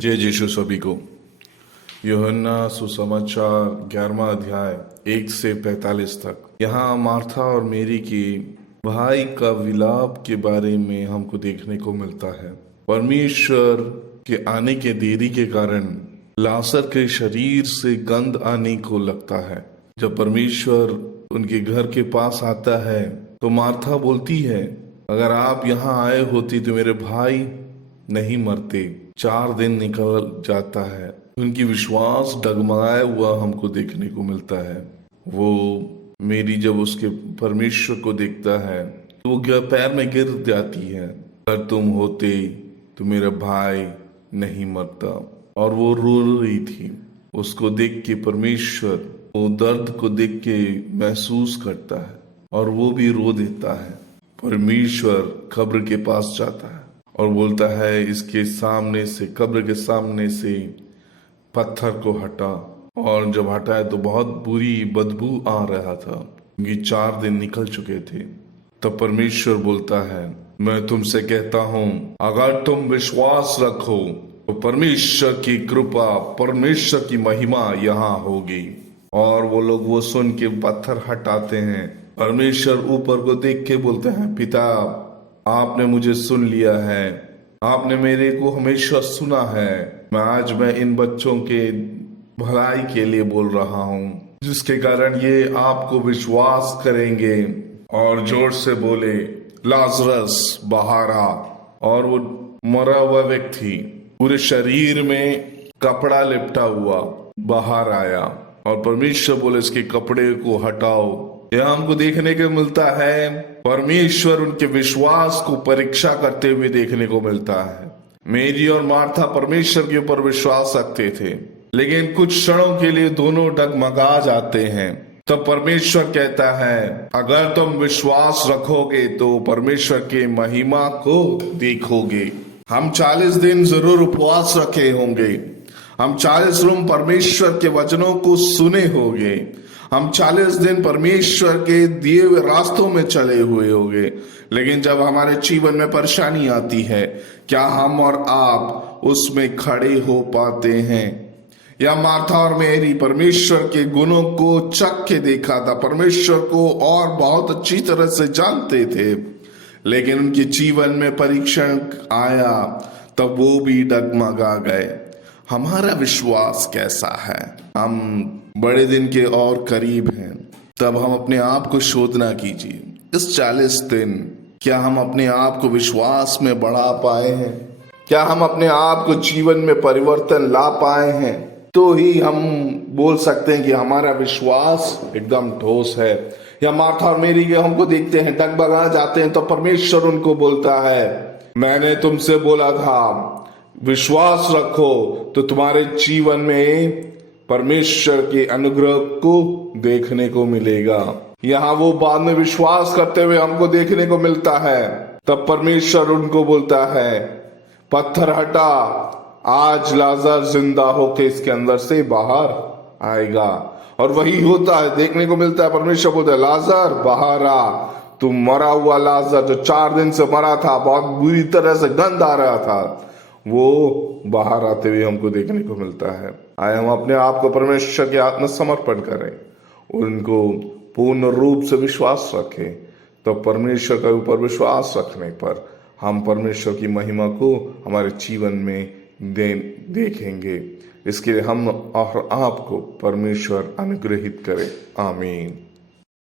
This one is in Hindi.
जय यीशु सभी को। यूहन्ना सुसमाचार 11वां अध्याय 1 से 45 तक। यहाँ मार्था और मेरी की भाई का विलाप के बारे में हमको देखने को मिलता है। परमेश्वर के आने के देरी के कारण लाजर के शरीर से गंध आने को लगता है। जब परमेश्वर उनके घर के पास आता है तो मार्था बोलती है, अगर आप यहाँ आए होती तो मेरे भाई नहीं मरते। 4 दिन निकल जाता है। उनकी विश्वास डगमगाया हुआ हमको देखने को मिलता है। वो मेरी जब उसके परमेश्वर को देखता है तो वो पैर में गिर जाती है, अगर तुम होते तो मेरा भाई नहीं मरता। और वो रो रही थी। उसको देख के परमेश्वर वो दर्द को देख के महसूस करता है और वो भी रो देता है। परमेश्वर कब्र के पास जाता है और बोलता है, इसके सामने से, कब्र के सामने से पत्थर को हटा। और जब हटाया तो बहुत बुरी बदबू आ रहा था, क्योंकि 4 दिन निकल चुके थे। तब परमेश्वर बोलता है, मैं तुमसे कहता हूं, अगर तुम विश्वास रखो तो परमेश्वर की कृपा, परमेश्वर की महिमा यहाँ होगी। और वो लोग वो सुन के पत्थर हटाते हैं। परमेश्वर ऊपर को देख के बोलते हैं, पिता आपने मुझे सुन लिया है, आपने मेरे को हमेशा सुना है। मैं इन बच्चों के भलाई के लिए बोल रहा हूँ, जिसके कारण ये आपको विश्वास करेंगे। और जोर से बोले, लाजरस बाहर आ। और वो मरा हुआ व्यक्ति पूरे शरीर में कपड़ा लिपटा हुआ बाहर आया। और परमेश्वर बोले, इसके कपड़े को हटाओ। यह हमको देखने को मिलता है, परमेश्वर उनके विश्वास को परीक्षा करते हुए देखने को मिलता है। मेरी और मार्था परमेश्वर के ऊपर विश्वास रखते थे, लेकिन कुछ क्षणों के लिए दोनों डगमगा जाते हैं। तब परमेश्वर कहता है, अगर तुम विश्वास रखोगे तो परमेश्वर के महिमा को देखोगे। हम 40 दिन जरूर उपवास रखे होंगे। हम 40 दिन परमेश्वर के वचनों को सुने होंगे। हम 40 दिन परमेश्वर के दिए हुए रास्तों में चले हुए होंगे। लेकिन जब हमारे जीवन में परेशानी आती है, क्या हम और आप उसमें खड़े हो पाते हैं? या मार्था और मेरी परमेश्वर के गुणों को चख के देखा था, परमेश्वर को और बहुत अच्छी तरह से जानते थे, लेकिन उनके जीवन में परीक्षण आया तब वो भी डगमगा गए। हमारा विश्वास कैसा है? हम बड़े दिन के और करीब हैं। तब हम अपने आप को शोधना कीजिए। इस 40 दिन क्या हम अपने आप को विश्वास में बढ़ा पाए हैं? क्या हम अपने आप को जीवन में परिवर्तन ला पाए हैं? तो ही हम बोल सकते हैं कि हमारा विश्वास एकदम ठोस है। या मार्था और मेरी के हमको देखते हैं, डगमगा जाते हैं, तो परमेश्वर उनको बोलता है, मैंने तुमसे बोला था विश्वास रखो तो तुम्हारे जीवन में परमेश्वर के अनुग्रह को देखने को मिलेगा। यहाँ वो बाद में विश्वास करते हुए हमको देखने को मिलता है। तब परमेश्वर उनको बोलता है, पत्थर हटा, आज लाजर जिंदा होके इसके अंदर से बाहर आएगा। और वही होता है, देखने को मिलता है। परमेश्वर बोलता है, लाजर बाहर आ। तुम मरा हुआ लाजर जो 4 दिन से मरा था, बहुत बुरी तरह से गंध आ रहा था, वो बाहर आते हुए हमको देखने को मिलता है। आए हम अपने आप को परमेश्वर के हाथ में समर्पण करें, उनको पूर्ण रूप से विश्वास रखें। तो परमेश्वर के ऊपर विश्वास रखने पर हम परमेश्वर की महिमा को हमारे जीवन में देखेंगे। इसके लिए हम और आपको परमेश्वर अनुग्रहित करे। आमीन।